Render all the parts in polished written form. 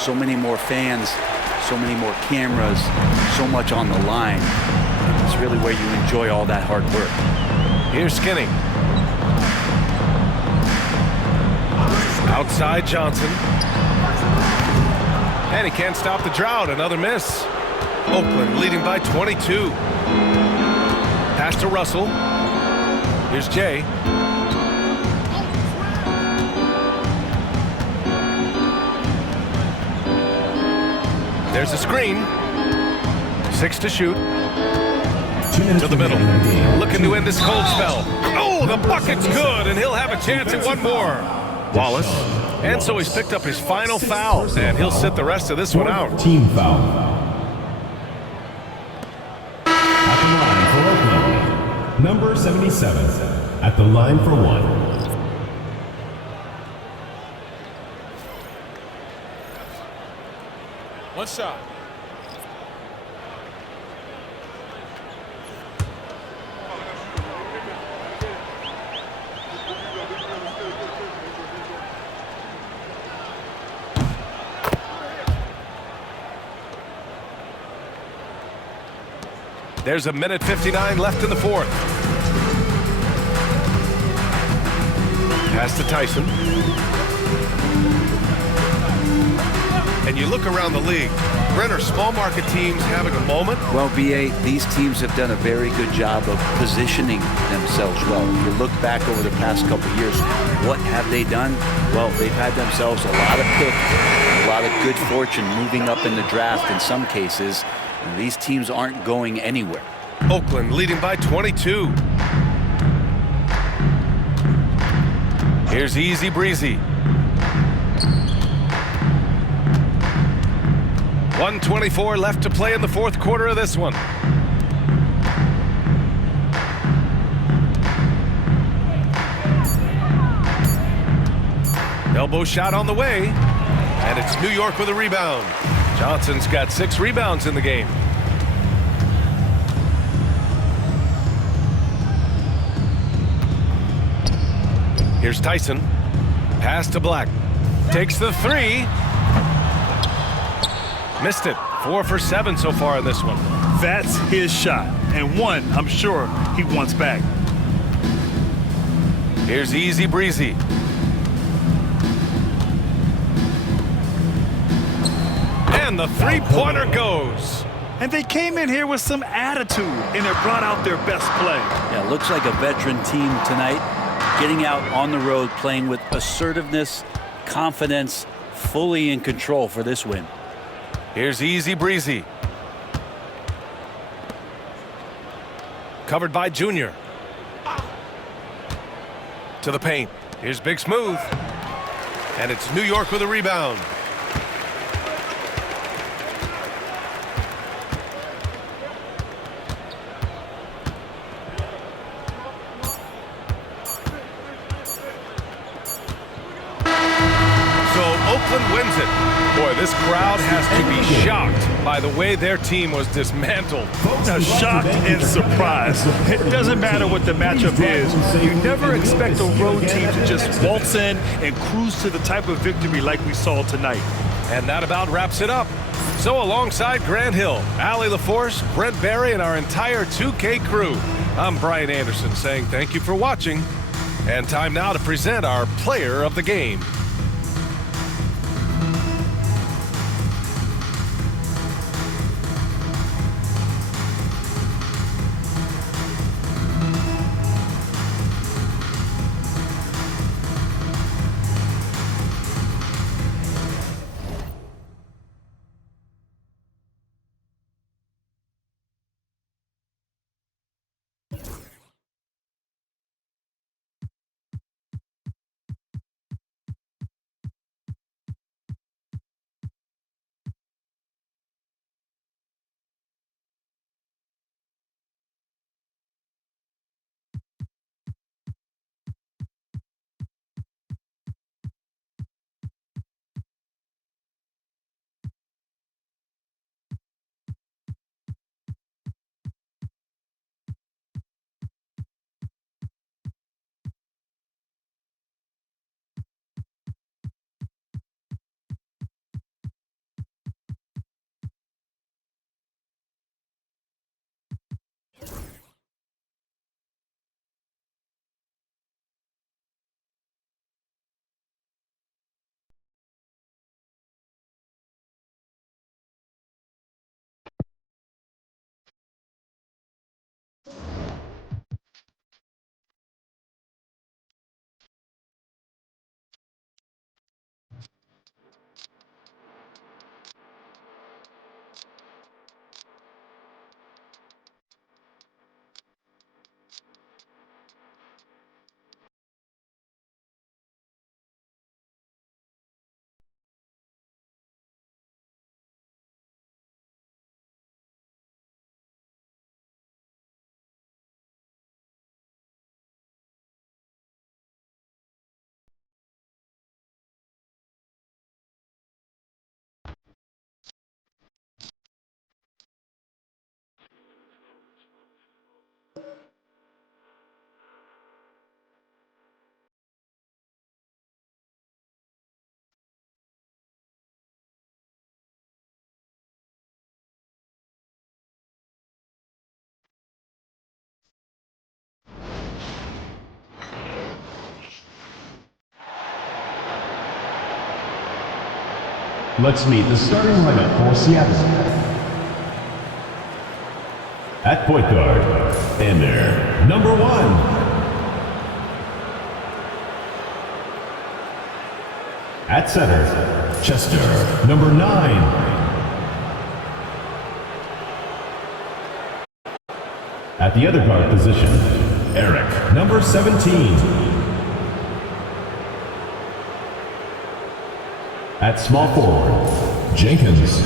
so many more fans, so many more cameras, so much on the line. It's really where you enjoy all that hard work. Here's Skinny. Outside Johnson. And he can't stop the drought. Another miss. Oakland leading by 22. Pass to Russell. Here's Jay. There's a screen. 6 to shoot. To the middle. Looking to end this cold spell. Oh, the bucket's good, and he'll have a chance at one more. Wallace. And so he's picked up his final foul, and he'll sit the rest of this one out. Team foul. At the line for Oakland, number 77. At the line for one. One shot. There's a minute 59 left in the fourth. Pass to Tyson. And you look around the league. Brent, are small market teams having a moment? Well, BA, these teams have done a very good job of positioning themselves well. If you look back over the past couple of years, what have they done? Well, they've had themselves a lot of pick, a lot of good fortune moving up in the draft in some cases. And these teams aren't going anywhere. Oakland leading by 22. Here's Easy Breezy. 1:24 left to play in the fourth quarter of this one. Elbow shot on the way. And it's New York with a rebound. Johnson's got 6 rebounds in the game. Here's Tyson. Pass to Black. Takes the 3. Missed it. 4 for 7 so far in this one. That's his shot, and one I'm sure he wants back. Here's Easy Breezy. And the three-pointer goes. And they came in here with some attitude, and it brought out their best play. Yeah, looks like a veteran team tonight, getting out on the road, playing with assertiveness, confidence, fully in control for this win. Here's Easy Breezy. Covered by Junior. To the paint. Here's Big Smooth. And it's New York with a rebound. Oakland wins it. Boy, this crowd has to be shocked by the way their team was dismantled. Shocked and surprised. It doesn't matter what the matchup is. You never expect a road team to just waltz in and cruise to the type of victory like we saw tonight. And that about wraps it up. So alongside Grant Hill, Allie LaForce, Brent Barry, and our entire 2K crew, I'm Brian Anderson saying thank you for watching. And time now to present our player of the game. Let's meet the starting lineup for Seattle. At point guard, and their number 1. At center, Chester, number 9. At the other guard position, Eric, number 17. At small forward, Jenkins.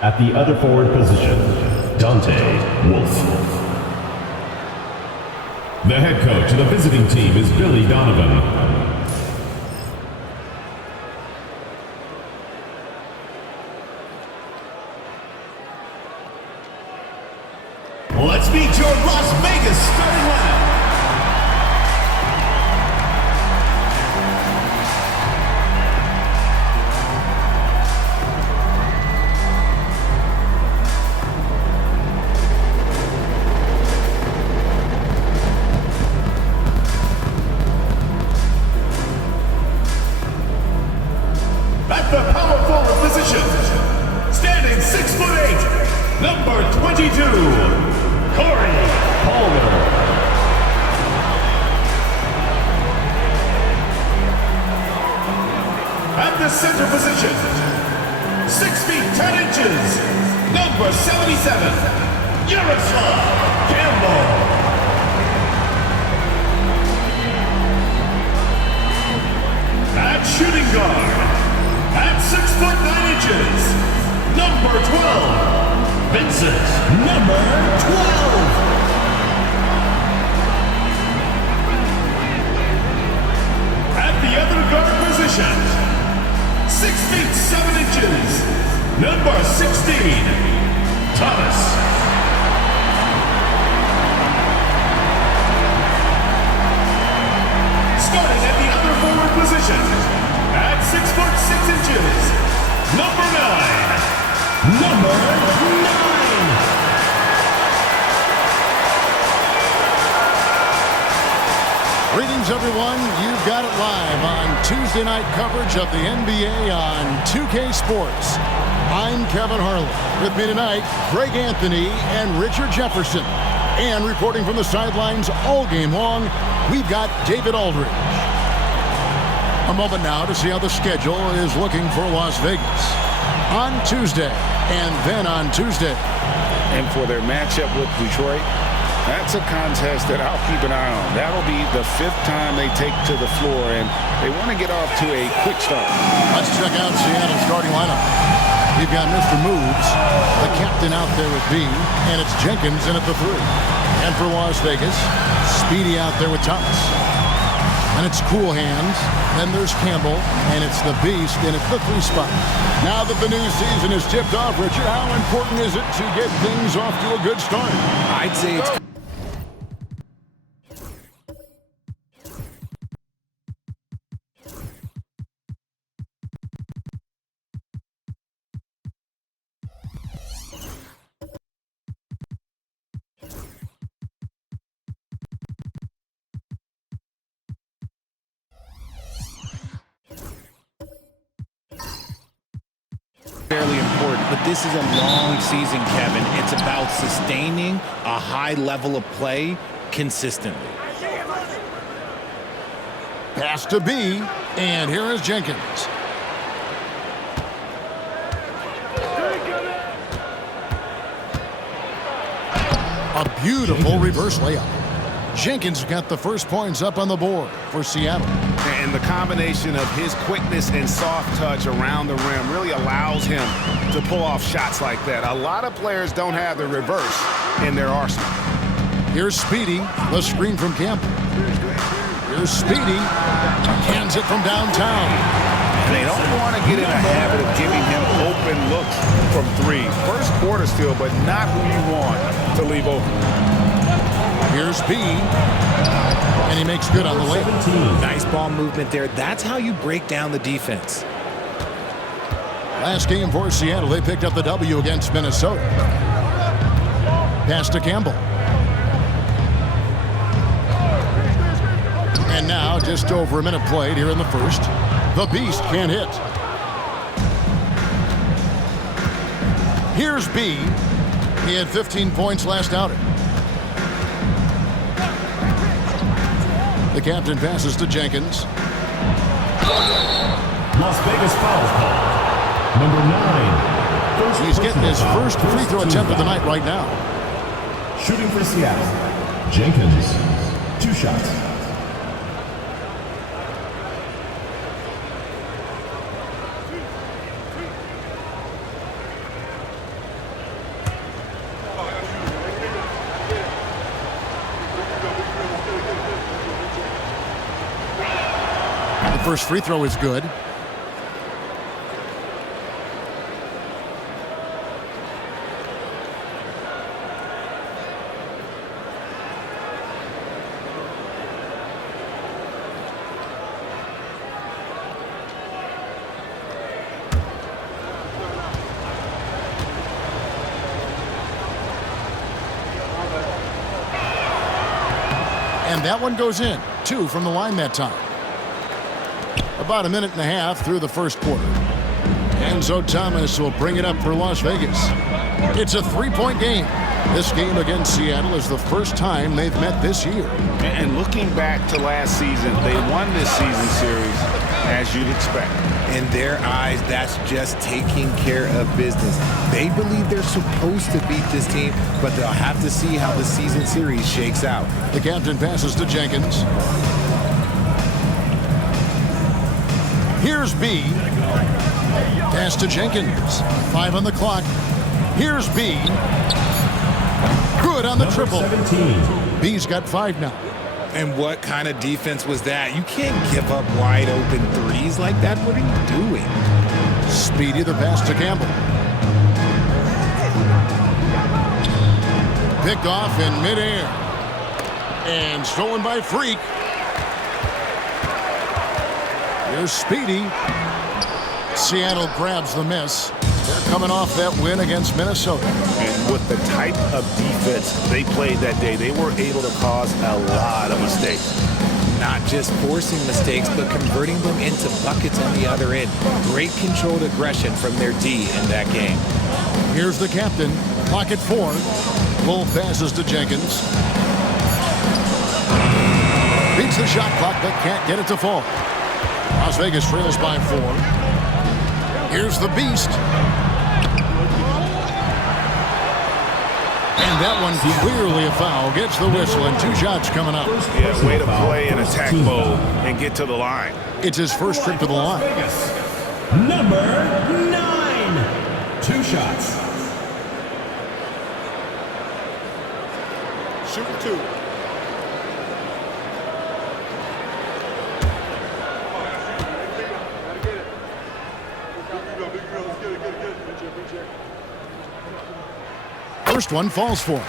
At the other forward position, Dante Wolf. The head coach of the visiting team is Billy Donovan. Let's meet your Las Vegas starting lineup. At the power forward position, standing 6'8", number 22. Corey Palmer. At the center position, 6 feet 10 inches, number 77, Yaroslav Campbell. At shooting guard, at 6 foot 9 inches, number 12, Vincent, number 12. At the other guard position, 6 feet 7 inches, number 16, Thomas. Starting at the other forward position, at 6 foot 6 inches, number 9. Number 9! Greetings, everyone. You've got it live on Tuesday night coverage of the NBA on 2K Sports. I'm Kevin Harlan. With me tonight, Greg Anthony and Richard Jefferson. And reporting from the sidelines all game long, we've got David Aldridge. A moment now to see how the schedule is looking for Las Vegas. On Tuesday, and then on Tuesday. And for their matchup with Detroit, that's a contest that I'll keep an eye on. That'll be the 5th time they take to the floor, and they want to get off to a quick start. Let's check out Seattle's starting lineup. We've got Mr. Moves, the captain out there with B, and it's Jenkins in at the 3. And for Las Vegas, Speedy out there with Thomas. And it's Cool Hands. Then there's Campbell, and it's the Beast in at the 3 spot. Now that the new season is tipped off, Richard, how important is it to get things off to a good start? I'd say it's fairly important, but this is a long season, Kevin. It's about sustaining a high level of play consistently. Pass to B, and here is Jenkins. A beautiful reverse layup. Jenkins got the first points up on the board for Seattle. And the combination of his quickness and soft touch around the rim really allows him to pull off shots like that. A lot of players don't have the reverse in their arsenal. Here's Speedy, the screen from Campbell. Here's Speedy, cans it from downtown. And they don't want to get in a habit of giving him open looks from 3. First quarter still, but not who you want to leave open. Here's B, and he makes good on the layup. Nice ball movement there. That's how you break down the defense. Last game for Seattle, they picked up the W against Minnesota. Pass to Campbell. And now, just over a minute played here in the first. The Beast can't hit. Here's B. He had 15 points last outing. The captain passes to Jenkins. Las Vegas foul call. Number 9. He's getting his first free throw attempt of the night right now. Shooting for Seattle. Jenkins. 2 shots. The first free throw is good. And that one goes in. 2 from the line that time. About a minute and a half through the first quarter. And so Thomas will bring it up for Las Vegas. It's a 3-point game. This game against Seattle is the first time they've met this year. And looking back to last season, they won this season series as you'd expect. In their eyes, that's just taking care of business. They believe they're supposed to beat this team, but they'll have to see how the season series shakes out. The captain passes to Jenkins. Here's B. Pass to Jenkins. 5 on the clock. Here's B. Good on the triple. 17. B's got 5 now. And what kind of defense was that? You can't give up wide open threes like that. What are you doing? Speedy the pass to Campbell. Picked off in midair. And stolen by Freak. Here's Speedy. Seattle grabs the miss. They're coming off that win against Minnesota. And with the type of defense they played that day, they were able to cause a lot of mistakes. Not just forcing mistakes, but converting them into buckets on the other end. Great controlled aggression from their D in that game. Here's the captain. Clock at 4. Wolf passes to Jenkins. Beats the shot clock, but can't get it to fall. Las Vegas trails by 4. Here's the Beast. And that one clearly a foul. Gets the whistle and 2 shots coming up. Yeah, way to play in attack mode and get to the line. It's his first trip to the line. Number 9. 2 shots. Shoot 2. First one falls for him.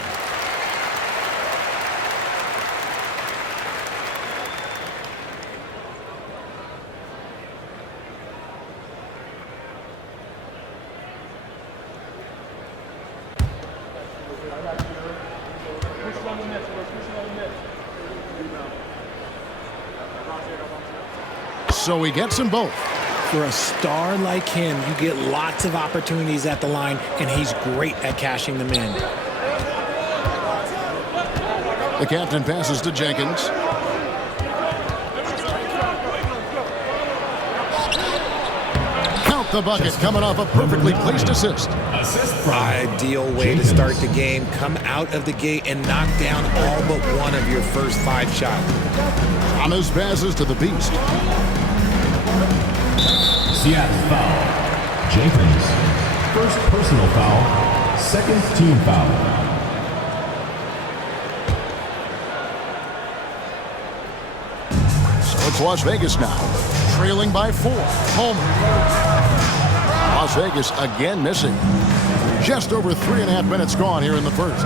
So he gets them both. For a star like him, you get lots of opportunities at the line, and he's great at cashing them in. The captain passes to Jenkins. Count the bucket, coming off a perfectly placed assist. Ideal way to start the game. Come out of the gate and knock down all but one of your first 5 shots. Thomas passes to the Beast. Seattle foul. Jenkins. First personal foul. Second team foul. So it's Las Vegas now. Trailing by 4. Homer. Las Vegas again missing. Just over 3.5 minutes gone here in the first.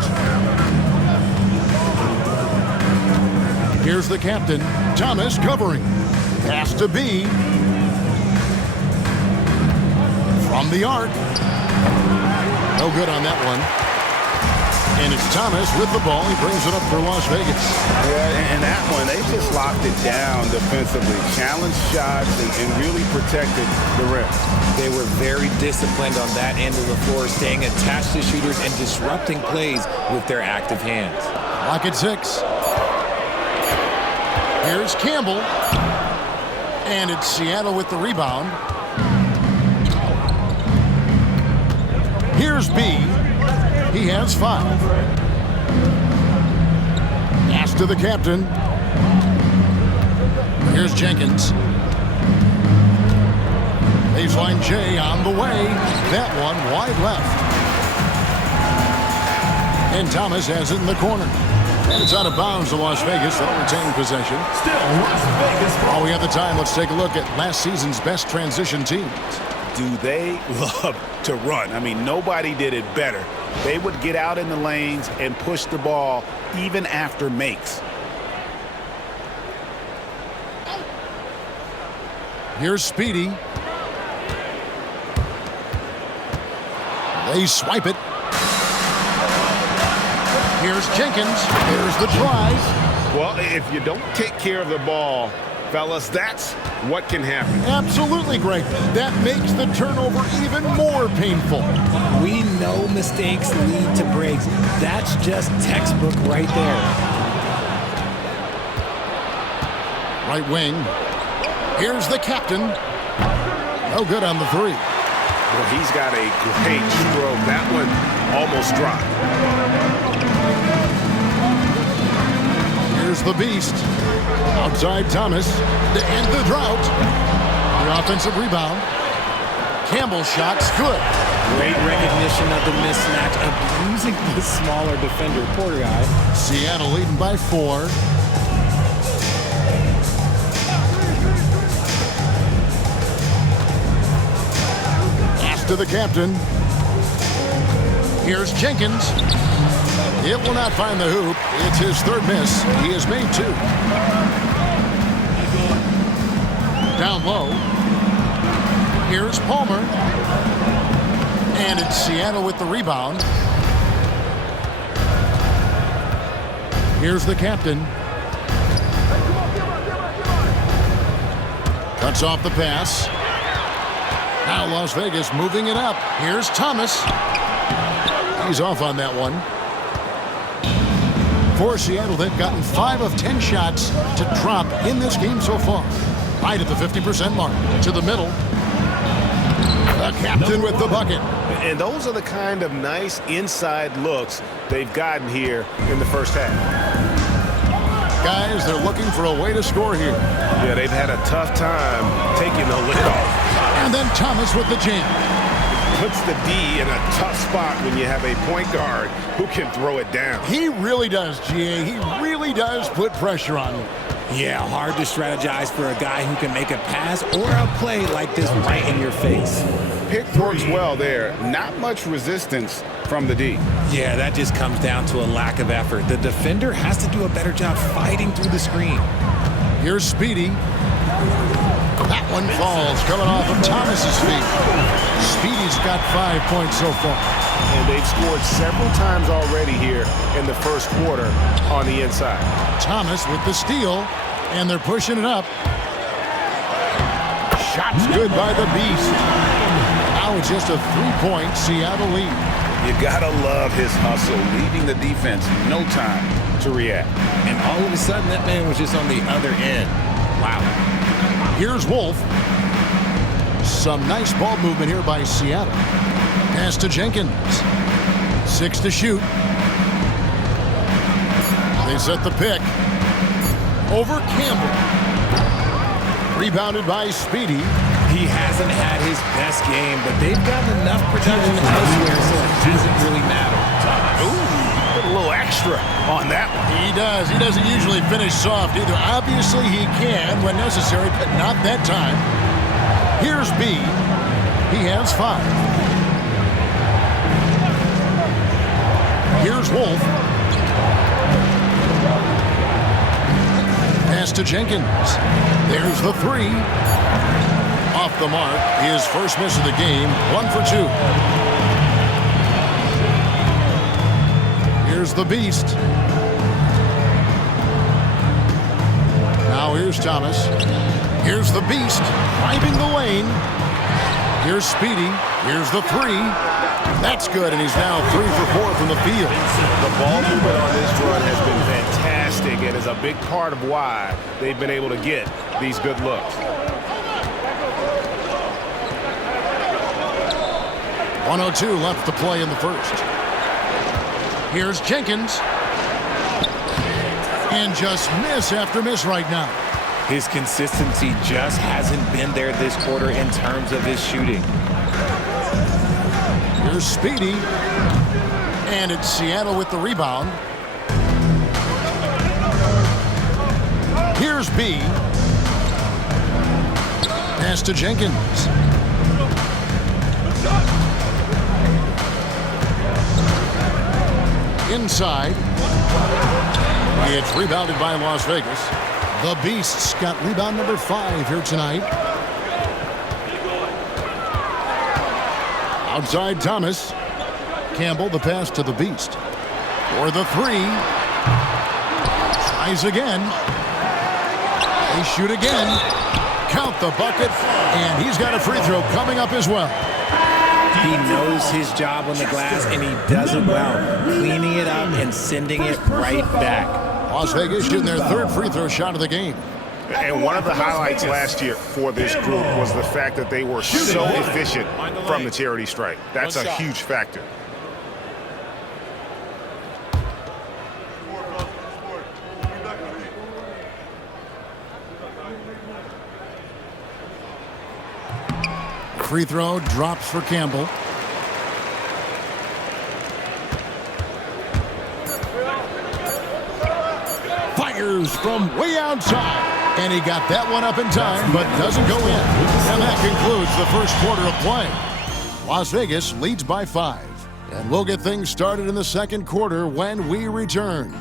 Here's the captain. Thomas covering. Pass to B. From the arc. No good on that one. And it's Thomas with the ball. He brings it up for Las Vegas. Yeah, and that one, they just locked it down defensively. Challenged shots and really protected the rim. They were very disciplined on that end of the floor, staying attached to shooters and disrupting plays with their active hands. Lock at 6. Here's Campbell. And it's Seattle with the rebound. Here's B. He has 5. Pass to the captain. Here's Jenkins. Baseline J on the way. That one wide left. And Thomas has it in the corner. And it's out of bounds to Las Vegas. They'll retain possession. Still Las Vegas ball. While we have the time, let's take a look at last season's best transition teams. Do they love to run? I mean, nobody did it better. They would get out in the lanes and push the ball even after makes. Here's Speedy. They swipe it. Here's Jenkins. There's the drive. Well, if you don't take care of the ball, fellas, that's what can happen. Absolutely, Greg. That makes the turnover even more painful. We know mistakes lead to breaks. That's just textbook right there. Right wing. Here's the captain. No good on the 3. Well, he's got a great stroke. That one almost dropped. Here's the beast. Outside Thomas to end the drought. The offensive rebound. Campbell's shot's good. Great recognition of the mismatch, abusing the smaller defender, poor guy. Seattle leading by 4. Pass to the captain. Here's Jenkins. It will not find the hoop. It's his 3rd miss. He has made 2. Down low. Here's Palmer. And it's Seattle with the rebound. Here's the captain. Cuts off the pass. Now Las Vegas moving it up. Here's Thomas. He's off on that one. For Seattle, they've gotten 5 of 10 shots to drop in this game so far. Right at the 50% mark. To the middle. The captain with the bucket. And those are the kind of nice inside looks they've gotten here in the first half. Guys, they're looking for a way to score here. Yeah, they've had a tough time taking the lid off. And then Thomas with the jam. Puts the D in a tough spot when you have a point guard who can throw it down. He really does, GA. He really does put pressure on you. Yeah, hard to strategize for a guy who can make a pass or a play like this right in your face. Pick works well there. Not much resistance from the D. Yeah, that just comes down to a lack of effort. The defender has to do a better job fighting through the screen. Here's Speedy. That one falls, coming off of Thomas's feet. Speedy's got 5 points so far. And they've scored several times already here in the first quarter on the inside. Thomas with the steal, and they're pushing it up. Shot's good by the Beast. Now it's just a 3-point Seattle lead. You gotta love his hustle, leaving the defense no time to react. And all of a sudden, that man was just on the other end. Wow. Here's Wolf. Some nice ball movement here by Seattle. Pass to Jenkins. 6 to shoot. They set the pick. Over Campbell. Rebounded by Speedy. He hasn't had his best game, but they've gotten enough production elsewhere, so it doesn't really matter. Ooh, put a little extra on that one. He does. He doesn't usually finish soft either. Obviously, he can when necessary, but not that time. Here's B. He has 5. Here's Wolf. Pass to Jenkins. There's the 3. Off the mark. His first miss of the game. 1 for 2. Here's the Beast. Now here's Thomas. Here's the Beast, driving the lane. Here's Speedy. Here's the three. That's good, and he's now 3 for 4 from the field. The ball movement on this run has been fantastic and is a big part of why they've been able to get these good looks. 1:02 left to play in the first. Here's Jenkins. And just miss after miss right now. His consistency just hasn't been there this quarter in terms of his shooting. Here's Speedy. And it's Seattle with the rebound. Here's B. Pass to Jenkins. Inside. It's rebounded by Las Vegas. The Beasts got rebound number 5 here tonight. Outside Thomas. Campbell, the pass to the Beast. For the three. Tries again. They shoot again. Count the bucket. And he's got a free throw coming up as well. He knows his job on the glass, and he does it well, cleaning it up and sending it right back. Las Vegas shooting their 3rd free throw shot of the game. And one of the highlights last year for this group was the fact that they were so efficient from the charity stripe. That's a huge factor. Free throw drops for Campbell. Fires from way outside. And he got that one up in time, but doesn't go in. And that concludes the first quarter of play. Las Vegas leads by 5. And we'll get things started in the second quarter when we return.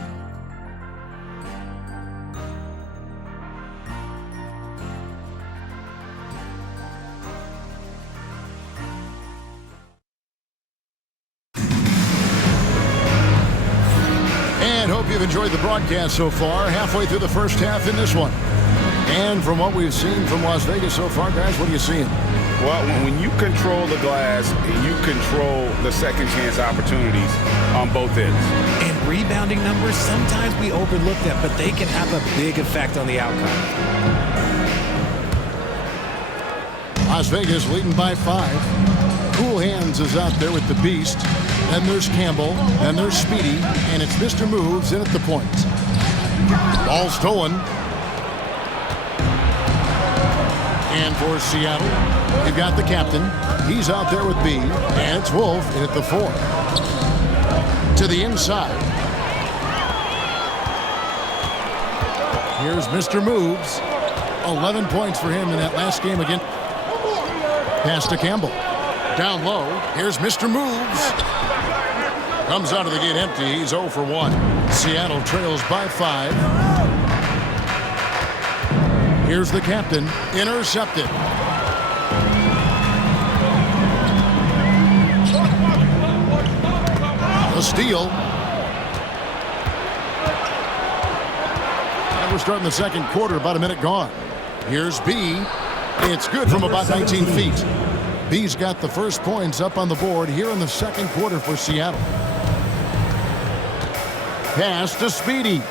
Hope you've enjoyed the broadcast so far. Halfway through the first half in this one. And from what we've seen from Las Vegas so far, guys, what are you seeing? Well, when you control the glass, you control the second chance opportunities on both ends. And rebounding numbers, sometimes we overlook that, but they can have a big effect on the outcome. Las Vegas leading by 5. Cool Hands is out there with the Beast. Then there's Campbell. Then there's Speedy. And it's Mr. Moves in at the point. Ball stolen. And for Seattle, you've got the captain. He's out there with B. And it's Wolf in at the 4. To the inside. Here's Mr. Moves. 11 points for him in that last game again. Pass to Campbell. Down low. Here's Mr. Moves. Comes out of the gate empty. He's 0 for 1. Seattle trails by 5. Here's the captain. Intercepted. The steal. And we're starting the second quarter. About a minute gone. Here's B. It's good from about 19 feet. B's got the first points up on the board here in the second quarter for Seattle. Pass to Speedy.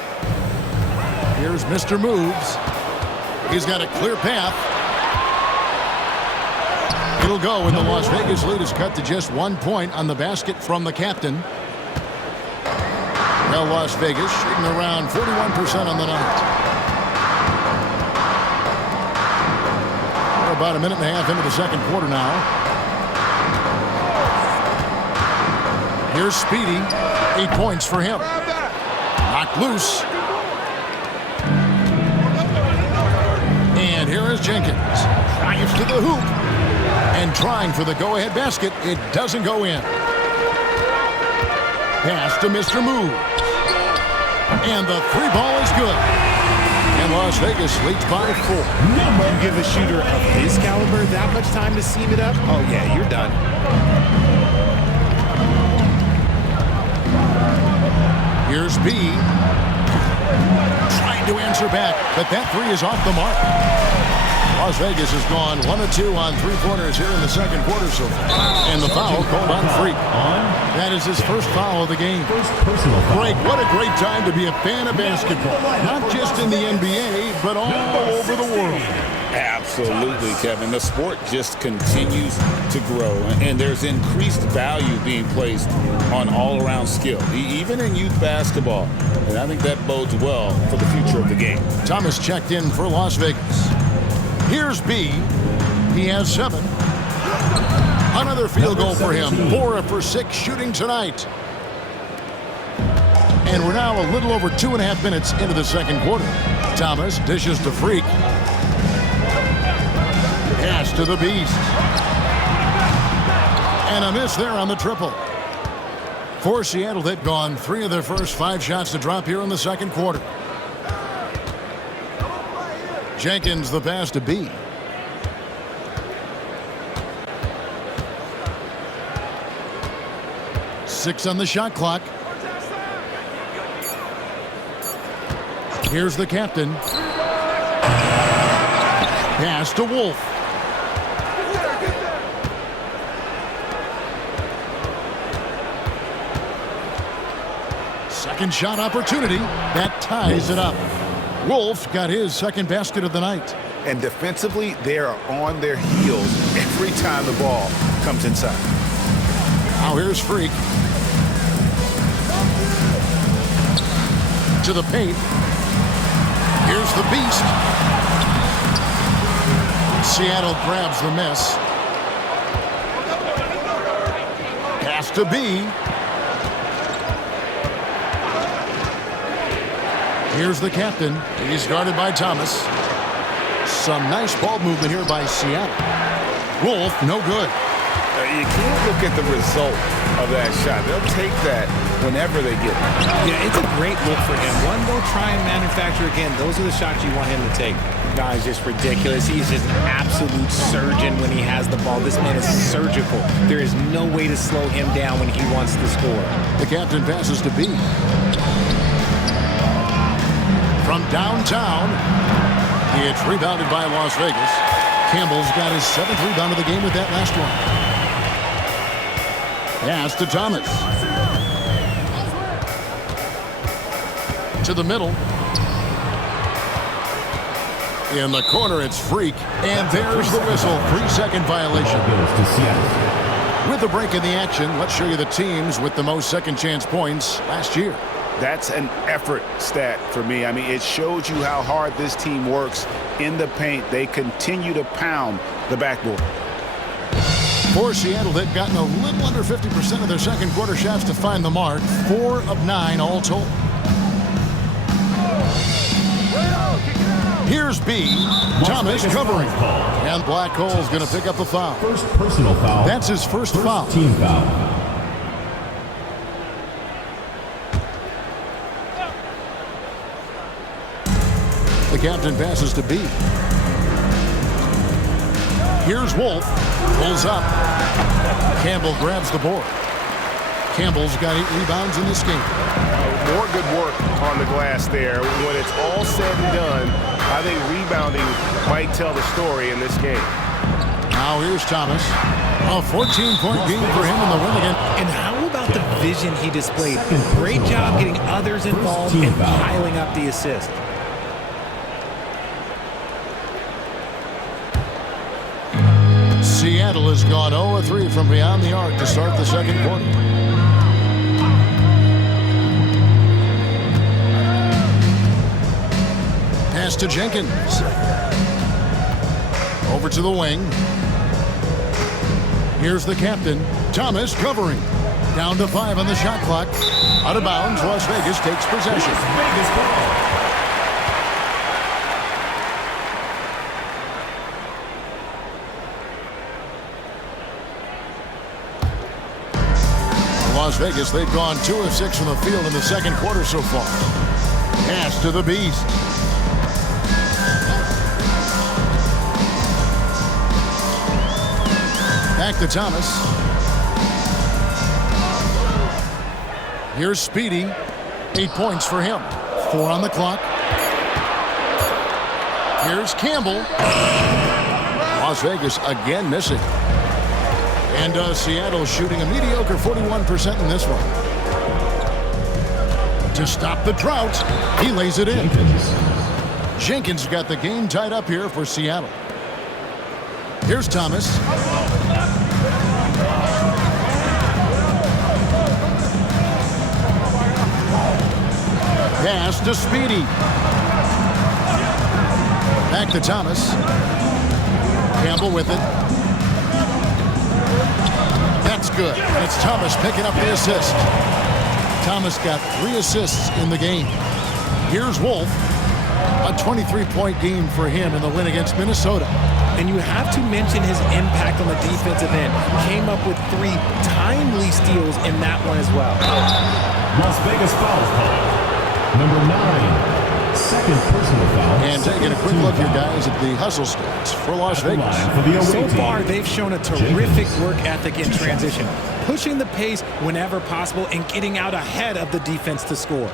Here's Mr. Moves. He's got a clear path. It'll go, and the Las Vegas lead is cut to just 1 point on the basket from the captain. Now Las Vegas shooting around 41% on the night. We're about a minute and a half into the second quarter now. Here's Speedy. 8 points for him. Knocked loose. And here is Jenkins. Drives to the hoop. And trying for the go-ahead basket. It doesn't go in. Pass to Mr. Move. And the 3 ball is good. And Las Vegas leads by 4. You give a shooter of his caliber that much time to seam it up? Oh, yeah, you're done. Here's B. Trying to answer back, but that three is off the mark. Las Vegas has gone 1 of 2 on three-pointers here in the second quarter so far. And the foul called on Freak. That is his first foul of the game. Greg, what a great time to be a fan of basketball. Not just in the NBA, but all over the world. Absolutely, Kevin. The sport just continues to grow, and there's increased value being placed on all-around skill, even in youth basketball. And I think that bodes well for the future of the game. Thomas checked in for Las Vegas. Here's B. He has 7. Another field goal for him. 4 for 6 shooting tonight. And we're now a little over 2.5 minutes into the second quarter. Thomas dishes to Freak. Pass to the Beast. And a miss there on the triple. For Seattle, they've gone 3 of their first 5 shots to drop here in the second quarter. Jenkins the pass to B. Six on the shot clock. Here's the captain. Pass to Wolf. Second shot opportunity. That ties it up. Wolf got his second basket of the night. And defensively, they are on their heels every time the ball comes inside. Now here's Freak. To the paint. Here's the Beast. Seattle grabs the miss. Pass to B. Here's the captain. He's guarded by Thomas. Some nice ball movement here by Seattle. Wolf, no good. You can't look at the result of that shot. They'll take that whenever they get it. Yeah, it's a great look for him. One, they'll try and manufacture again. Those are the shots you want him to take. Guy's just ridiculous. He's just an absolute surgeon when he has the ball. This man is surgical. There is no way to slow him down when he wants to score. The captain passes to B. From downtown, it's rebounded by Las Vegas. Campbell's got his 7th rebound of the game with that last one. Pass to Thomas. To the middle. In the corner, it's Freak. And there's the whistle. 3-second violation. With a break in the action, let's show you the teams with the most second chance points last year. That's an effort stat for me. I mean, it shows you how hard this team works in the paint. They continue to pound the backboard. For Seattle, they've gotten a little under 50% of their second quarter shots to find the mark. 4 of 9 all told. Here's B. Thomas covering. And Black Hole's going to pick up the foul. First personal foul. That's his first foul. Team foul. The captain passes to B. Here's Wolf. Pulls up. Campbell grabs the board. Campbell's got 8 rebounds in this game. More good work on the glass there. When it's all said and done, I think rebounding might tell the story in this game. Now here's Thomas. A 14-point game for him in the win again. And how about the vision he displayed? Great job getting others involved and piling up the assist. Seattle has gone 0-3 from beyond the arc to start the second quarter. Pass to Jenkins. Over to the wing. Here's the captain. Thomas covering. Down to 5 on the shot clock. Out of bounds, Las Vegas takes possession. Las Vegas, they've gone 2 of 6 from the field in the second quarter so far. Pass to the Beast. Back to Thomas. Here's Speedy. 8 points for him. 4 on the clock. Here's Campbell. Las Vegas again missing. And Seattle shooting a mediocre 41% in this one. To stop the drought, he lays it in. Jenkins got the game tied up here for Seattle. Here's Thomas. Pass to Speedy. Back to Thomas. Campbell with it. That's good. It's Thomas picking up the assist. Thomas got 3 assists in the game. Here's Wolf. A 23-point game for him in the win against Minnesota. And you have to mention his impact on the defensive end. Came up with 3 timely steals in that one as well. Las Vegas foul call. Number 9, second personal foul. And taking a quick look here, guys, at the hustle stats for Las Vegas. So far, they've shown a terrific work ethic in transition, pushing the pace whenever possible and getting out ahead of the defense to score.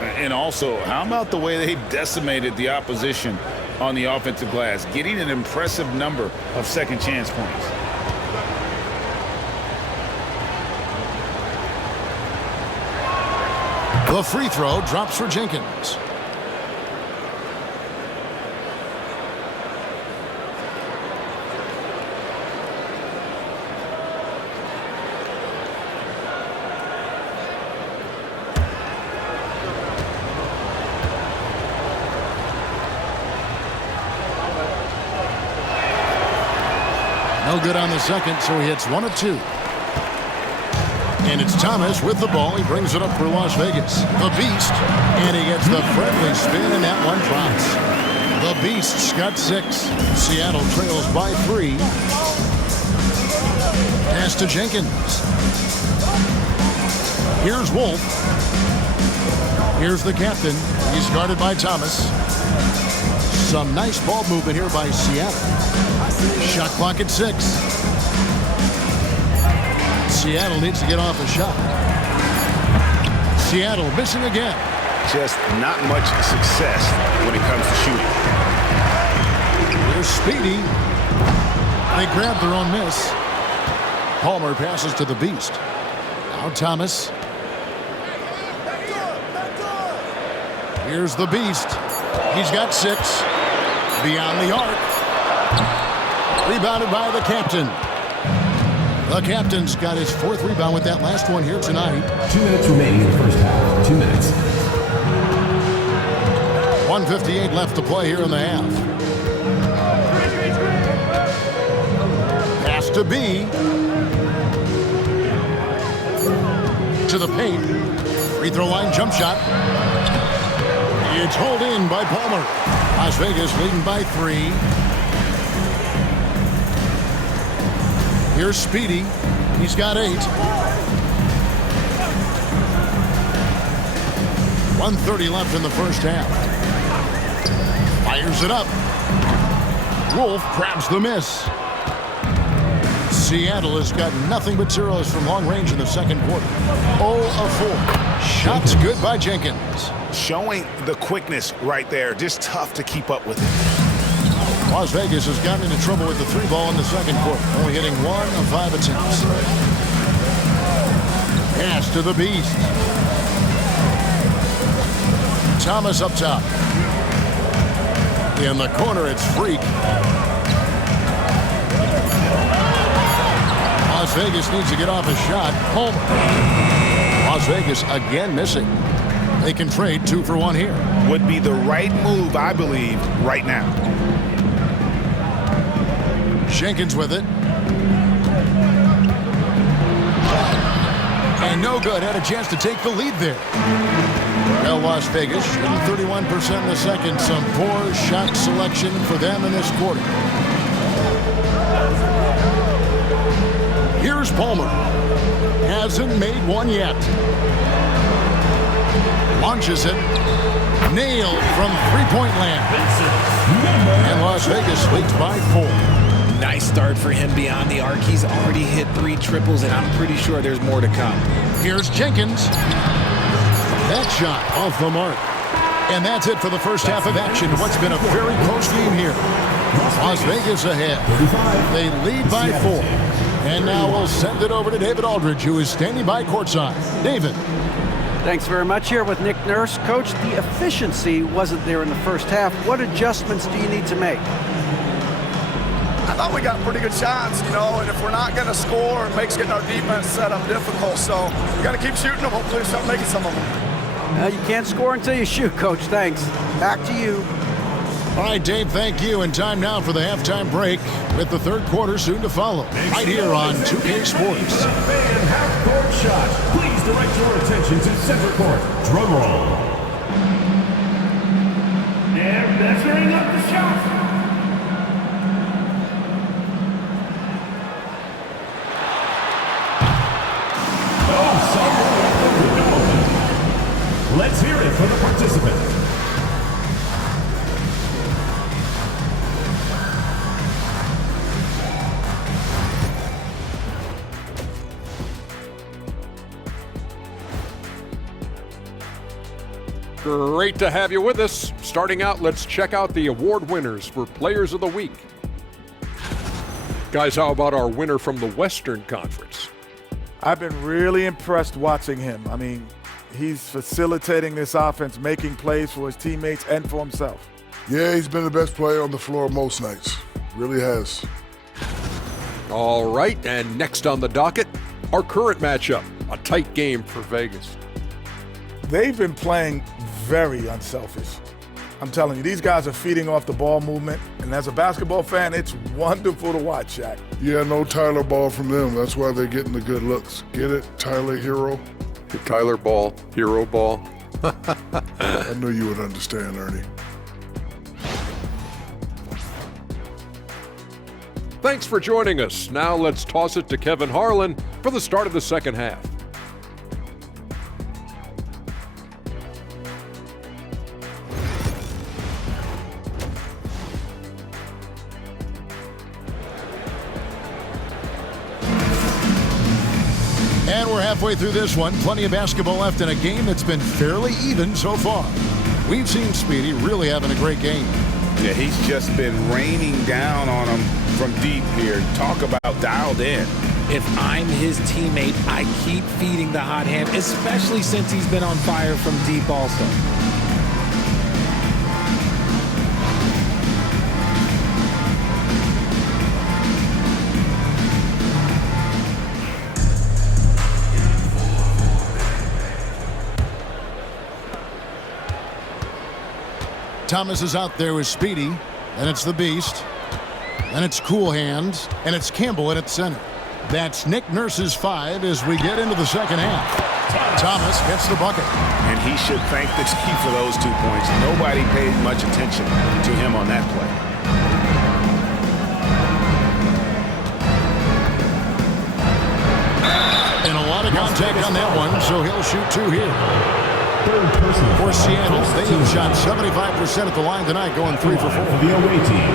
And also, how about the way they decimated the opposition on the offensive glass, getting an impressive number of second chance points. The free throw drops for Jenkins. No good on the second, so he hits 1 of 2. And it's Thomas with the ball. He brings it up for Las Vegas. The Beast. And he gets the friendly spin, and that one drops. The Beast's got 6. Seattle trails by 3. Pass to Jenkins. Here's Wolf. Here's the captain. He's guarded by Thomas. Some nice ball movement here by Seattle. Shot clock at 6. Seattle needs to get off a shot. Seattle missing again. Just not much success when it comes to shooting. Here's Speedy. They grab their own miss. Palmer passes to the Beast. Now Thomas. Here's the Beast. He's got 6. Beyond the arc. Rebounded by the captain. The captain's got his 4th rebound with that last one here tonight. 2 minutes remaining in the first half. 2 minutes. 1:58 left to play here in the half. Pass to B. To the paint. Free throw line jump shot. It's hauled in by Palmer. Las Vegas leading by 3. Here's Speedy. He's got 8. 1:30 left in the first half. Fires it up. Wolf grabs the miss. Seattle has got nothing but zeros from long range in the second quarter. 0 of 4. Shots good by Jenkins. Showing the quickness right there. Just tough to keep up with it. Las Vegas has gotten into trouble with the 3 ball in the second quarter, only hitting 1 of 5 attempts. Pass to the Beast. Thomas up top. In the corner, it's Freak. Las Vegas needs to get off a shot. Homer. Las Vegas again missing. They can trade 2 for 1 here. Would be the right move, I believe, right now. Jenkins with it. And no good. Had a chance to take the lead there. Well, Las Vegas shooting 31% in the second. Some poor shot selection for them in this quarter. Here's Palmer. Hasn't made one yet. Launches it. Nailed from three-point land. And Las Vegas leads by 4. Nice start for him beyond the arc. He's already hit 3 triples, and I'm pretty sure there's more to come. Here's Jenkins. That shot off the mark. And that's it for the first half of action. What's been a very close game here. Las Vegas ahead. They lead by 4. And now we'll send it over to David Aldridge, who is standing by courtside. David. Thanks very much. Here with Nick Nurse. Coach, the efficiency wasn't there in the first half. What adjustments do you need to make? I thought we got pretty good shots, and if we're not going to score, it makes getting our defense set up difficult. So we got to keep shooting them. Hopefully we start making some of them. You can't score until you shoot, Coach. Thanks. Back to you. All right, Dave, thank you. And time now for the halftime break with the third quarter soon to follow. Right here on 2K Sports. Fan half-court shot. Please direct your attention to center court. Drum roll. And measuring up the shot. Let's hear it for the participant. Great to have you with us. Starting out, let's check out the award winners for Players of the Week. Guys, how about our winner from the Western Conference? I've been really impressed watching him. I mean, he's facilitating this offense, making plays for his teammates and for himself. Yeah, he's been the best player on the floor most nights. Really has. All right, and next on the docket, our current matchup, a tight game for Vegas. They've been playing very unselfish. I'm telling you, these guys are feeding off the ball movement, and as a basketball fan, it's wonderful to watch, Shaq. Yeah, no Tyler ball from them. That's why they're getting the good looks. Get it, Tyler Hero? Tyler Ball, Hero Ball. I knew you would understand, Ernie. Thanks for joining us. Now let's toss it to Kevin Harlan for the start of the second half. And we're halfway through this one. Plenty of basketball left in a game that's been fairly even so far. We've seen Speedy really having a great game. Yeah, he's just been raining down on him from deep here. Talk about dialed in. If I'm his teammate, I keep feeding the hot hand, especially since he's been on fire from deep also. Thomas is out there with Speedy, and it's the Beast, and it's Cool Hands, and it's Campbell at center. That's Nick Nurse's 5 as we get into the second half. Thomas gets the bucket. And he should thank the team for those 2 points. Nobody paid much attention to him on that play. And a lot of contact on that one, so he'll shoot 2 here. For Seattle, they have shot 75% at the line tonight, going 3 for 4. For the away team,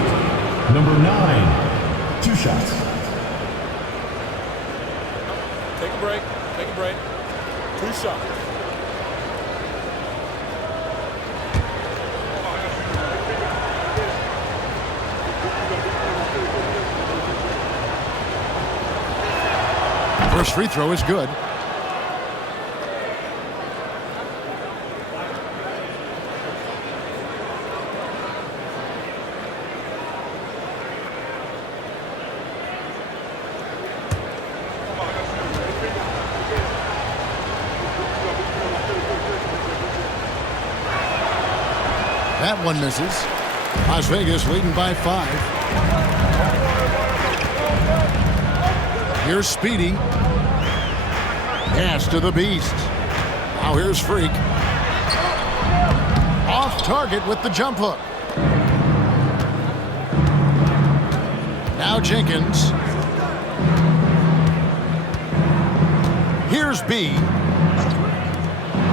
number 9, 2 shots. Take a break. Take a break. 2 shots. First free throw is good. That one misses. Las Vegas leading by 5. Here's Speedy. Pass to the Beast. Now here's Freak. Off target with the jump hook. Now Jenkins. Here's B.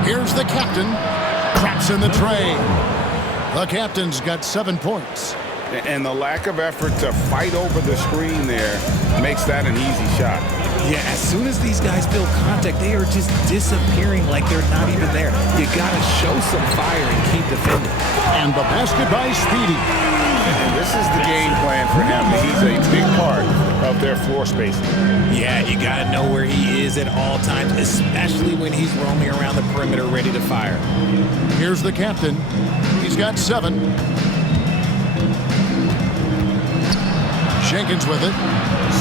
Here's the captain. Craps in the tray. The captain's got 7 points. And the lack of effort to fight over the screen there makes that an easy shot. Yeah, as soon as these guys feel contact, they are just disappearing like they're not even there. You got to show some fire and keep defending. And the basket by Speedy. And this is the game plan for him. He's a big part of their floor spacing. Yeah, you got to know where he is at all times, especially when he's roaming around the perimeter ready to fire. Here's the captain. He's got 7. Jenkins with it.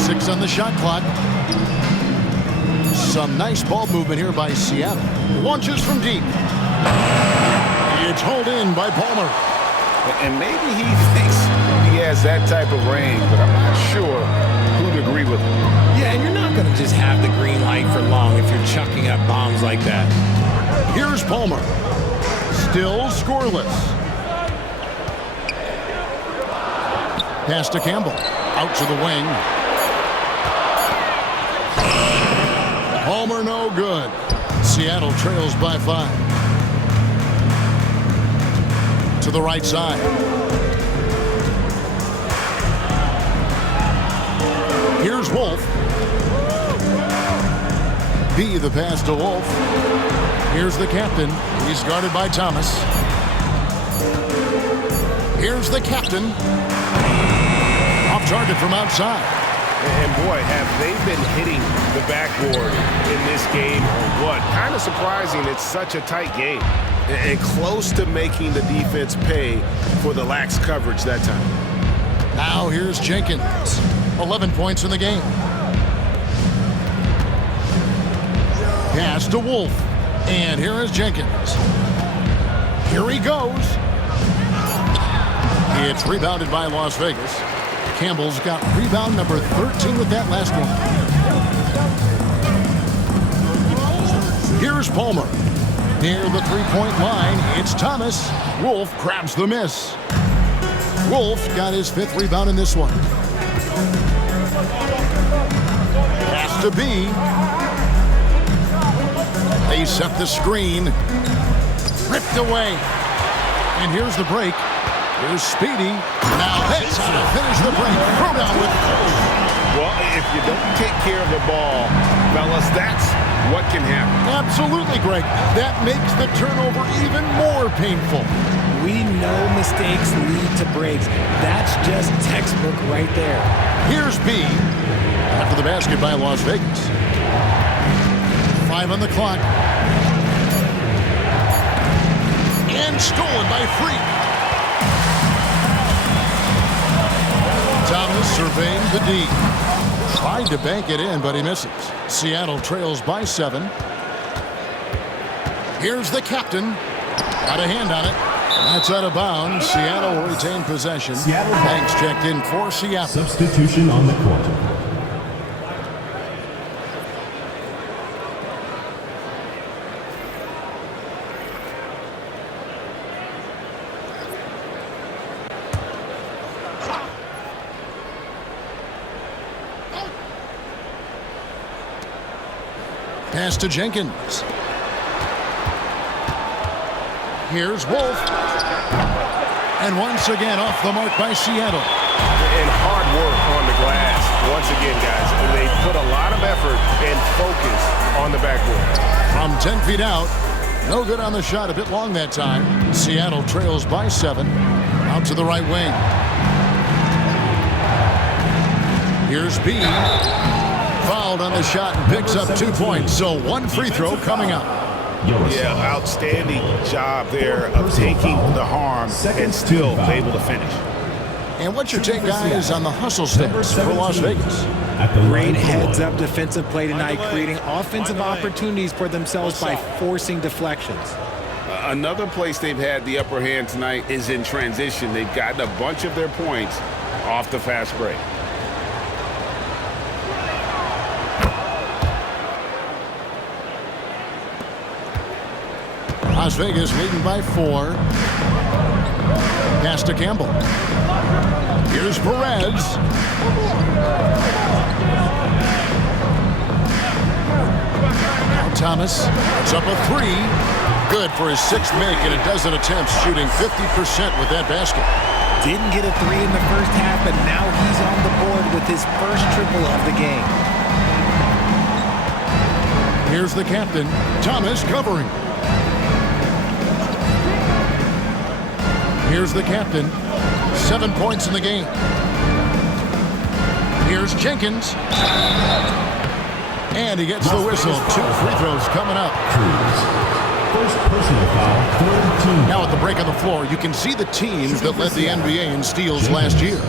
6 on the shot clock. Some nice ball movement here by Seattle. Launches from deep. It's hauled in by Palmer. And maybe he thinks he has that type of range, but I'm not sure who'd agree with him. Yeah, and you're not going to just have the green light for long if you're chucking up bombs like that. Here's Palmer. Still scoreless. Pass to Campbell. Out to the wing. Palmer no good. Seattle trails by 5. To the right side. Here's Wolf. B the pass to Wolf. Here's the captain. He's guarded by Thomas. Here's the captain. Off target from outside. And boy, have they been hitting the backboard in this game or what? Kind of surprising. It's such a tight game. And close to making the defense pay for the lax coverage that time. Now here's Jenkins. 11 points in the game. Pass to Wolf. And here is Jenkins. Here he goes. It's rebounded by Las Vegas. Campbell's got rebound number 13 with that last one. Here's Palmer. Near the three-point line, it's Thomas. Wolf grabs the miss. Wolf got his 5th rebound in this one. Pass to B. They set the screen. Ripped away. And here's the break. Here's Speedy. Now that's how to finish the break. Throw down with force. Well, if you don't take care of the ball, fellas, that's what can happen. Absolutely, Greg. That makes the turnover even more painful. We know mistakes lead to breaks. That's just textbook right there. Here's B. After the basket by Las Vegas. 5 on the clock. And stolen by Freak. Thomas surveying the D. Tried to bank it in, but he misses. Seattle trails by 7. Here's the captain. Got a hand on it. That's out of bounds. Seattle will retain possession. Banks checked in for Seattle. Substitution on the court. Pass to Jenkins. Here's Wolf. And once again off the mark by Seattle. And hard work on the glass. Once again, guys, they put a lot of effort and focus on the backboard. From 10 feet out. No good on the shot. A bit long that time. Seattle trails by 7. Out to the right wing. Here's B. Fouled on the shot and picks up 2 points. So 1 free throw coming up. Yeah, outstanding job there of taking the harm and still able to finish. And what's your take, guys, on the hustle stats for Las Vegas? Great heads-up defensive play tonight, creating offensive opportunities for themselves by forcing deflections. Another place they've had the upper hand tonight is in transition. They've gotten a bunch of their points off the fast break. Las Vegas leading by 4. Pass to Campbell. Here's Perez. Now Thomas. It's up a 3. Good for his 6th make, and a dozen attempts, shooting 50% with that basket. Didn't get a 3 in the first half, but now he's on the board with his first triple of the game. Here's the captain, Thomas, covering. Here's the captain, 7 points in the game. Here's Jenkins. And he gets the whistle. 2 free throws coming up. First personal foul, third team. Now at the break on the floor, you can see the teams that led the NBA in steals last year.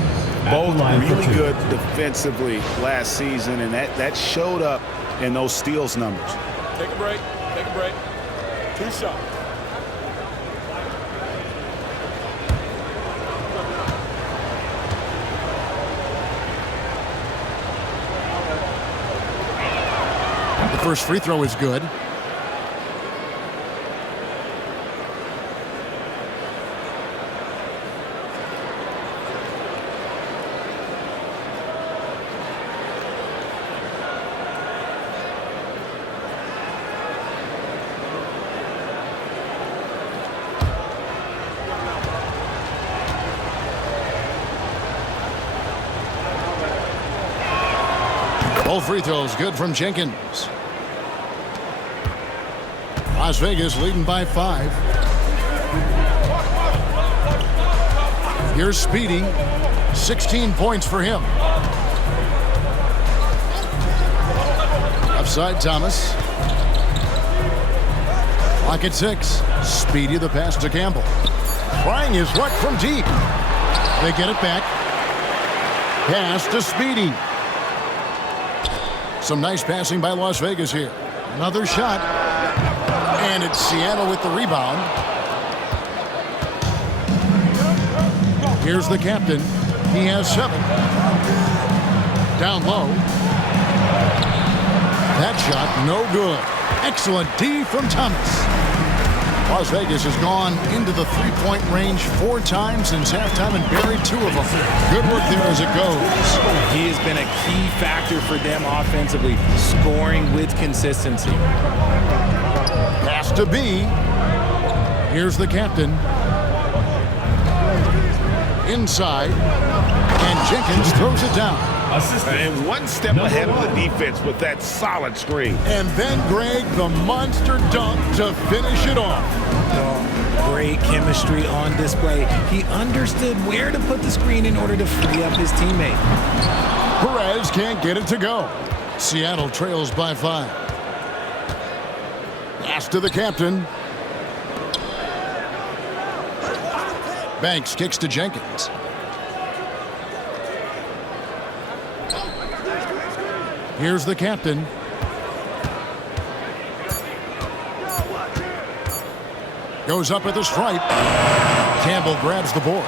Both really good defensively last season, and that showed up in those steals numbers. Take a break. Take a break. 2 shots. The first free throw is good. Both free throws good from Jenkins. Las Vegas leading by 5. Here's Speedy. 16 points for him. Upside Thomas. Clock at 6. Speedy the pass to Campbell. Trying his luck from deep. They get it back. Pass to Speedy. Some nice passing by Las Vegas here. Another shot. And it's Seattle with the rebound. Here's the captain. He has 7. Down low. That shot, no good. Excellent D from Thomas. Las Vegas has gone into the three-point range 4 times since halftime and buried 2 of them. Good work there as it goes. He has been a key factor for them offensively, scoring with consistency. Pass to B. Here's the captain. Inside. And Jenkins throws it down. And 1 step ahead of the defense with that solid screen. And then Greg, the monster dunk to finish it off. Oh, great chemistry on display. He understood where to put the screen in order to free up his teammate. Perez can't get it to go. Seattle trails by 5. Pass to the captain. Banks kicks to Jenkins. Here's the captain. Goes up at the stripe. Campbell grabs the board.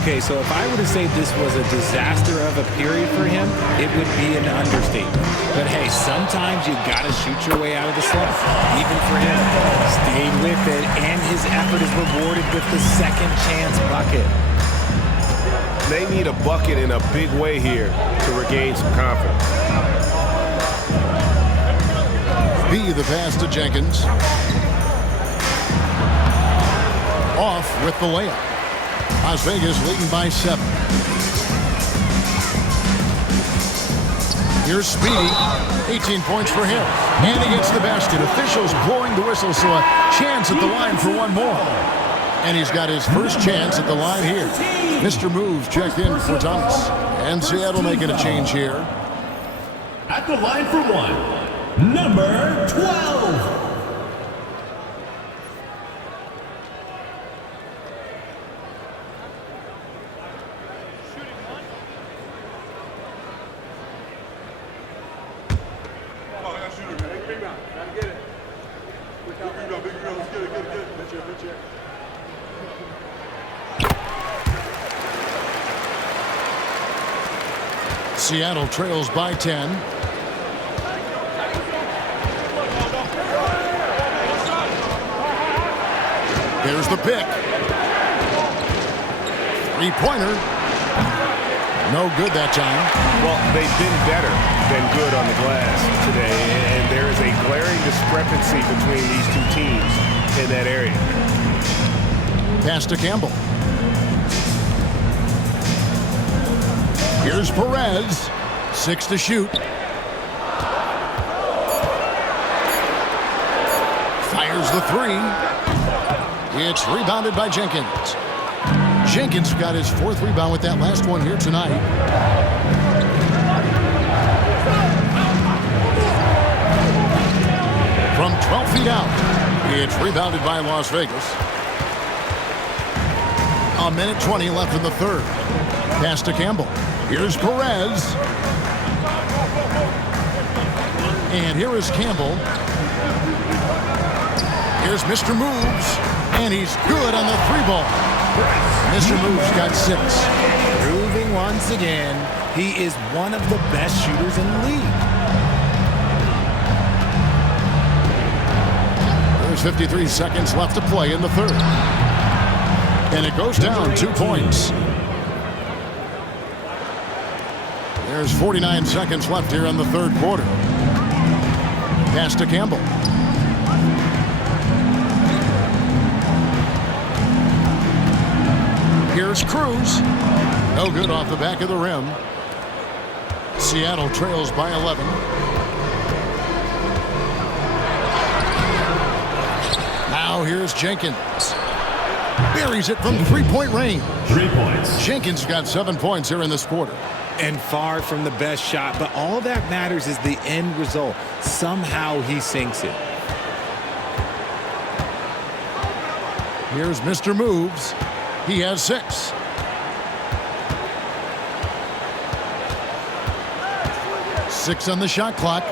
Okay, so if I were to say this was a disaster of a period for him, it would be an understatement. But hey, sometimes you gotta shoot your way out of the slump. Even for him, stayed with it, and his effort is rewarded with the second chance bucket. They need a bucket in a big way here to regain some confidence. B the pass to Jenkins. Off with the layup. Las Vegas leading by 7. Here's Speedy. 18 points for him. And he gets the basket. Officials blowing the whistle, so a chance at the line for 1 more. And he's got his first chance at the line here. Mr. Moves checked in for Thomas. And Seattle making a change here. At the line for 1, number 12. Seattle trails by 10. There's the pick. 3-pointer. No good that time. Well, they've been better than good on the glass today, and there is a glaring discrepancy between these 2 teams in that area. Pass to Campbell. Here's Perez. 6 to shoot. Here's the three. It's rebounded by Jenkins. Jenkins got his 4th rebound with that last one here tonight. From 12 feet out, it's rebounded by Las Vegas. A minute 20 left in the third. Pass to Campbell. Here's Perez. And here is Campbell. Here's Mr. Moves. And he's good on the 3-ball. Mr. Moves got 6. Proving once again, he is one of the best shooters in the league. There's 53 seconds left to play in the third. And it goes down 2 points. There's 49 seconds left here in the third quarter. Pass to Campbell. Here's Cruz. No good off the back of the rim. Seattle trails by 11. Now here's Jenkins. Buries it from 3-point range. 3 points. Jenkins got 7 points here in this quarter. And far from the best shot, but all that matters is the end result. Somehow he sinks it. Here's Mr. Moves. He has 6. Six on the shot clock.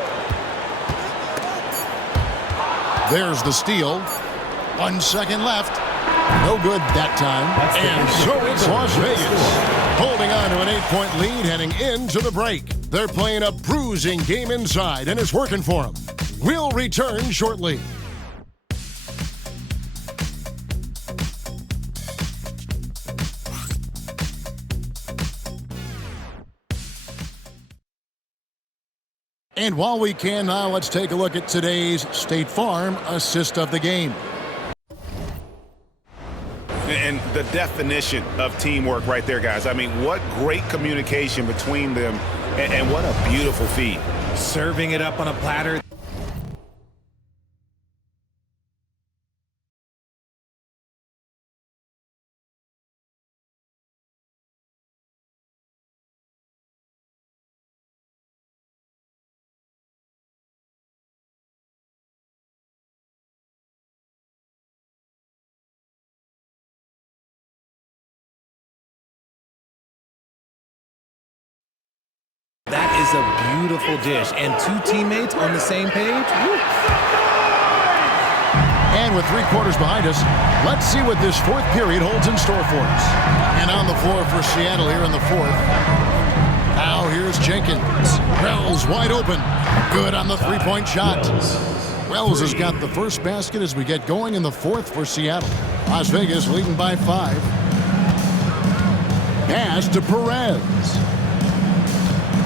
There's the steal. 1 second left. No good that time. And so it's Las Vegas holding on to an 8-point lead heading into the break. They're playing a bruising game inside, and it's working for them. We'll return shortly. And while we can now, let's take a look at today's State Farm assist of the game. And the definition of teamwork right there, guys. I mean, what great communication between them, and what a beautiful feed. Serving it up on a platter. That is a beautiful dish. And 2 teammates on the same page. Woo. And with 3 quarters behind us, let's see what this 4th period holds in store for us. And on the floor for Seattle here in the 4th. Now here's Jenkins. Wells wide open. Good on the 3-point shot. Wells has got the first basket as we get going in the 4th for Seattle. Las Vegas leading by 5. Pass to Perez.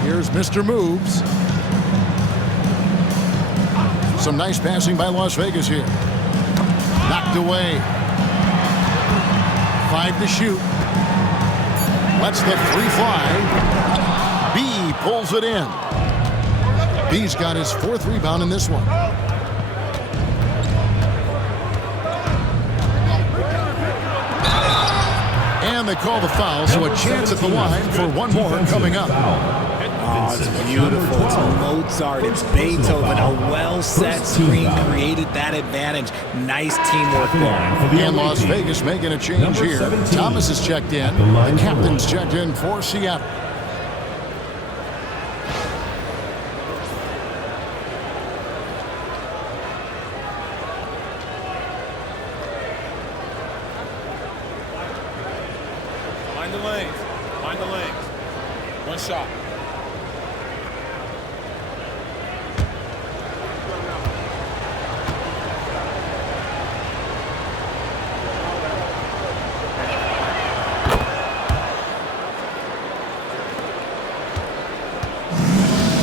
Here's Mr. Moves. Some nice passing by Las Vegas here. Knocked away. 5 to shoot. Lets the 3 fly. B pulls it in. B's got his 4th rebound in this one. And they call the foul, so a chance at the line for one more coming up. Oh, it's beautiful. It's Mozart. It's Beethoven. A well-set screen created that advantage. Nice teamwork there. And Las Vegas making a change here. Thomas is checked in. The captain's checked in for Seattle. Mind the lanes. Mind the lanes. One shot.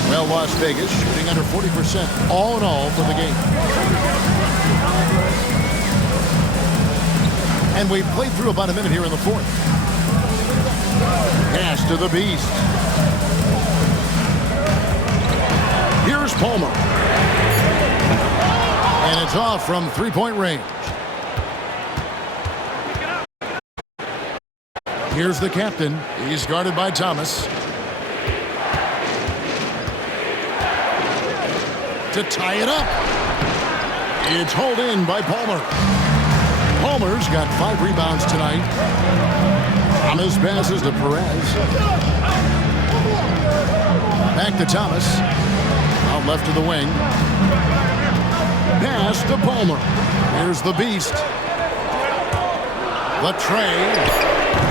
Well, Las Vegas shooting under 40% all in all for the game. And we've played through about a minute here in the 4th. Pass to the Beast. Here's Palmer. And it's off from three-point range. Here's the captain. He's guarded by Thomas. To tie it up. It's hauled in by Palmer. Palmer's got 5 rebounds tonight. Thomas passes to Perez. Back to Thomas. Out left to the wing. Pass to Palmer. Here's the beast. The tray.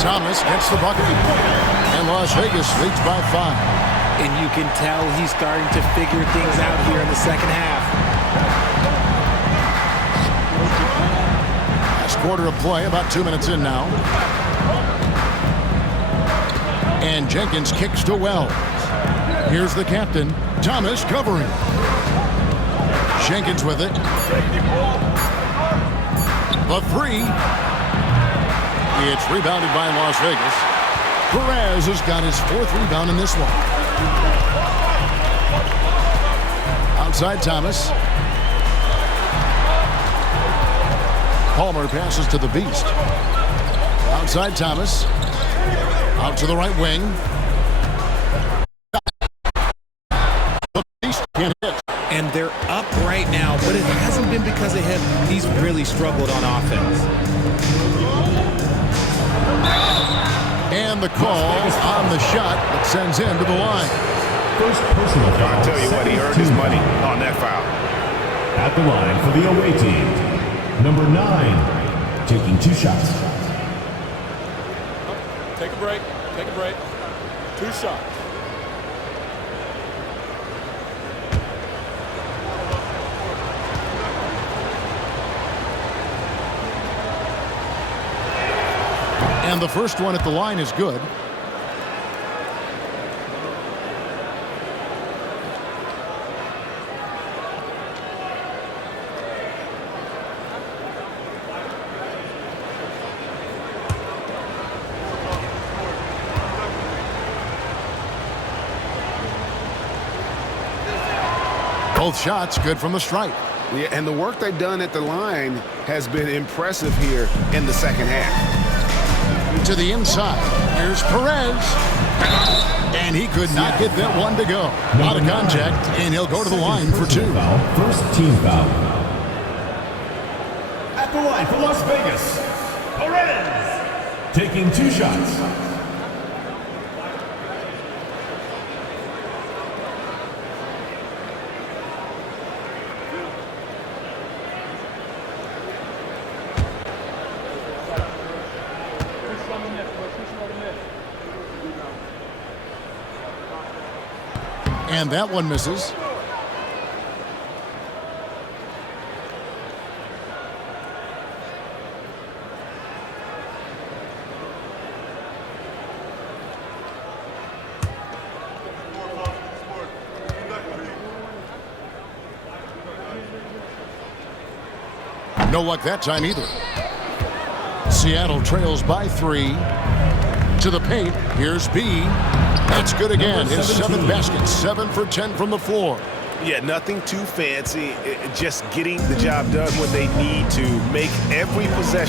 Thomas gets the bucket. And Las Vegas leads by 5. And you can tell he's starting to figure things out here in the second half. Last quarter of play, about 2 minutes in now. And Jenkins kicks to Wells. Here's the captain, Thomas covering. Jenkins with it. The three. It's rebounded by Las Vegas. Perez has got his 4th rebound in this one. Outside Thomas. Palmer passes to the beast. Outside Thomas. Out to the right wing. The beast can't hit. And they're up right now, but it hasn't been because of him. He's really struggled on offense. And the call on the shot that sends him to the line. First personal foul. I'll tell you what, he earned his money on that foul. At the line for the away team, number 9, taking 2 shots. Take a break. Take a break. 2 shots. And the first one at the line is good. Both shots good from the stripe. Yeah, and the work they've done at the line has been impressive here in the second half. To the inside. Here's Perez. And he could not get that one to go. Out of contact, and he'll go to the line for 2. First team foul. At the line for Las Vegas, Perez, taking 2 shots. And that one misses. No luck that time either. Seattle trails by 3. To the paint. Here's B. That's good again. His 7th basket. 7 for 10 from the floor. Yeah, nothing too fancy. Just getting the job done when they need to. Make every possession